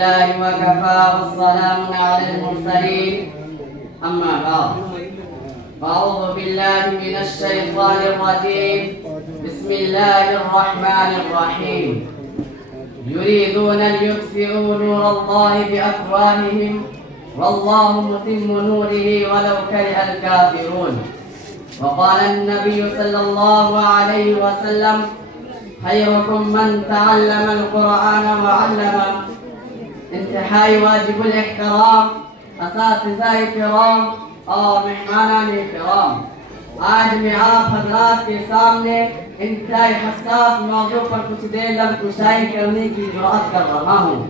لله وكفى والسلام على المرسلين أما بعد فأعوذ بالله من الشيطان الرجيم بسم الله الرحمن الرحيم يريدون ليطفئوا نور الله بأفواههم والله متم نوره ولو كره الكافرون. وقال النبي صلى الله عليه وسلم خيركم من تعلم القرآن وعلمه. انتہائی واجب الاحترام اساتذہ کرام اور مہمانان کرام، آج میں آپ حضرات کے سامنے انتہائی حساس موضوع پر کچھ دیر لب کشائی کرنے کی جرأت کر رہا ہوں۔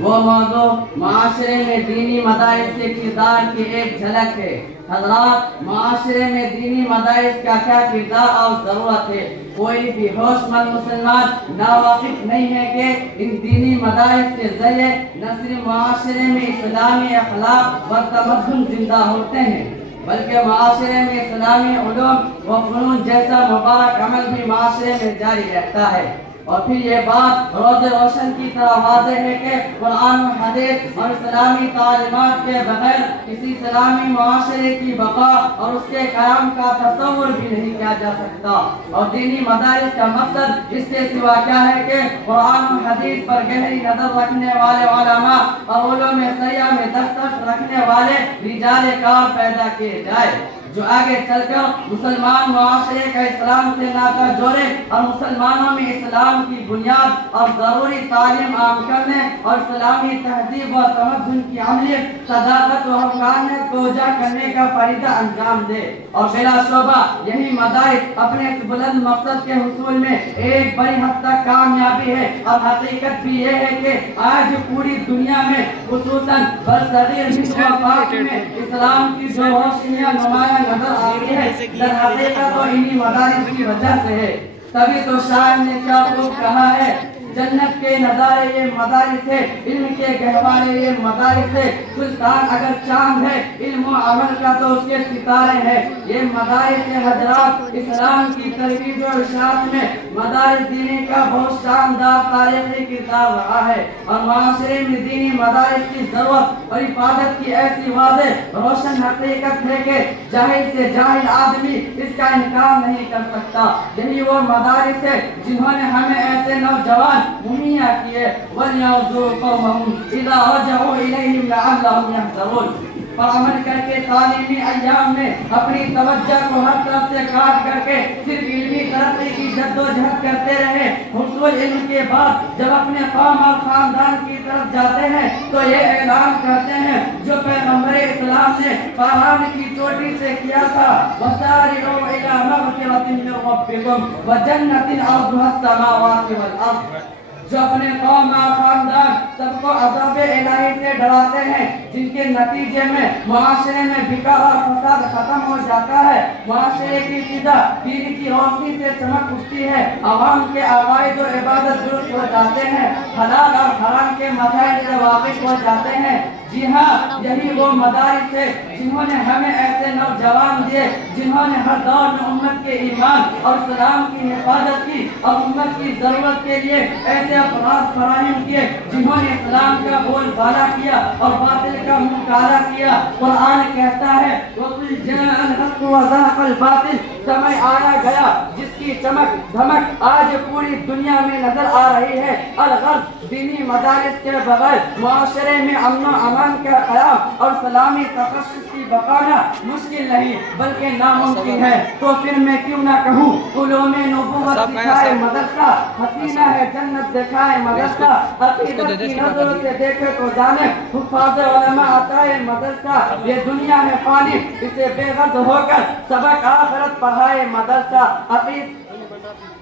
وہ موضوع معاشرے میں دینی مدارس کے کردار کی ایک جھلک ہے۔ حضرات، معاشرے میں دینی مدارس کا کیا کردار اور ضرورت ہے؟ کوئی بھی ہوش مند مسلمان ناواقف نہیں ہے کہ ان دینی مدارس کے ذریعے نہ صرف معاشرے میں اسلامی اخلاق و تمدن زندہ ہوتے ہیں، بلکہ معاشرے میں اسلامی علوم و فنون جیسا مبارک عمل بھی معاشرے میں جاری رہتا ہے۔ اور پھر یہ بات روز روشن کی طرح واضح ہے کہ قرآن و حدیث اور اسلامی تعلیمات کے بغیر کسی اسلامی معاشرے کی بقا اور اس کے قیام کا تصور بھی نہیں کیا جا سکتا۔ اور دینی مدارس کا مقصد اس کے سوا کیا ہے کہ قرآن و حدیث پر گہری نظر رکھنے والے علماء اور علوم سیاح میں دستخط رکھنے والے رجال کار پیدا کیے جائے، جو آگے چل کر مسلمان معاشرے کا اسلام سے ناطہ جوڑے اور مسلمانوں میں اسلام کی بنیاد اور ضروری تعلیم عام کرنے اور اسلامی تہذیب و تمدن کی عملی صداقت و حقانیت کو اجا کرنے کا فریضہ انجام دے۔ اور بلا شبہ یہی مدارس اپنے اس بلند مقصد کے حصول میں ایک بڑی حد تک کامیابی ہے۔ اور حقیقت بھی یہ ہے کہ آج پوری دنیا میں خصوصاً برصغیر مصر و پاک میں اسلام کی جو روشنیاں نمایاں نظر آتی ہے، در حقیقت تو انہی مدارس کی وجہ سے ہے۔ تبھی تو شاعر نے کیا خوب کہا ہے، جنت کے نظارے یہ مدارس ہے، علم کے گہوارے یہ مدارس ہے، سلطان اگر چاند ہے علم و عمل کا تو اس کے ستارے ہیں۔ یہ مدارس حضرات اسلام کی ترویج و ارشاد میں مدارس دینی کا بہت شاندار تاریخی کردار رہا ہے، اور معاشرے میں دینی مدارس کی ضرورت اور حفاظت کی ایسی واضح روشن حقیقت ہے کہ جاہل سے جاہل آدمی اس کا انکار نہیں کر سکتا۔ یہی وہ مدارس ہے جنہوں نے ہمیں ایسے نوجوان مہیا کیے، وَلْيَنظُرْ قَوْمَهُمْ إِذَا رَجَعُوا إِلَيْهِمْ لَعَلَّهُمْ يَحْذَرُونَ۔ پر عمل کر کے تعلیمی ایام میں اپنی توجہ کو ہر طرف سے کاٹ کر کے صرف علمی ترقی کی جد و جہد کرتے رہے۔ حصول علم کے بعد جب اپنے قوم اور خاندان کی طرف جاتے ہیں تو یہ اعلان کرتے ہیں جو پیغمبر اسلام نے پہاڑ کی چوٹی سے کیا تھا، وَسَارِعُوا إِلَىٰ مَغْفِرَةٍ مِّن رَّبِّكُمْ وَجَنَّةٍ عَرْضُهَا السَّمَاوَاتُ وَالْأَرْضُ۔ جو اپنے قوم اور خاندان سب کو عذاب الہی سے ڈراتے ہیں، جن کے نتیجے میں معاشرے میں بکا اور فساد ختم ہو جاتا ہے، معاشرے کی فضا دین کی روشنی سے چمک اٹھتی ہے، عوام کے عقائد و عبادت درست ہو جاتے ہیں، حلال اور حرام کے مسائل سے واقف ہو جاتے ہیں۔ جی ہاں، یہی وہ مدارس ہے جنہوں نے ہمیں ایسے نوجوان دیے جنہوں نے ہر دور میں امت کے ایمان اور اسلام کی حفاظت کی، اور امت کی ضرورت کے لیے ایسے افراد فراہم کیے جنہوں نے اسلام کا بول بالا کیا اور باطل کا منہ کالا کیا۔ قرآن کہتا ہے وَقُلْ جَاءَ الْحَقُّ وَزَهَقَ الْبَاطِلُ، سمے آیا گیا جس کی چمک دھمک آج پوری دنیا میں نظر آ رہی ہے۔ الغرض دینی مدارس کے بغیر معاشرے میں امن و امان کا قیام اور اسلامی تخصص کی بقانا مشکل نہیں بلکہ ناممکن ہے۔ تو پھر میں کیوں نہ کہوں علوم نبوت سکھائے مدرسہ، حسینہ ہے جنت دکھائے مدرسہ، عقیدت کی نظر سے دیکھے تو جانے حفاظ علماء عطائے مدرسہ۔ یہ دنیا ہے فانی، اسے بے غرض ہو کر سبق آخرت پڑھائے مدرسہ،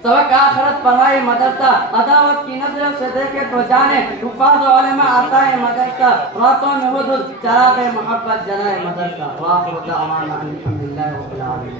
سبق آخرت پڑھائے مدرسہ، عداوت کی نظروں سے دیکھے تو جانے حفاظ علماء عطائے مدرسہ، راتوں میں حدود چراغ محبت جلائے مدرسہ۔ وآخر دعوانا الحمدللہ رب العالمین۔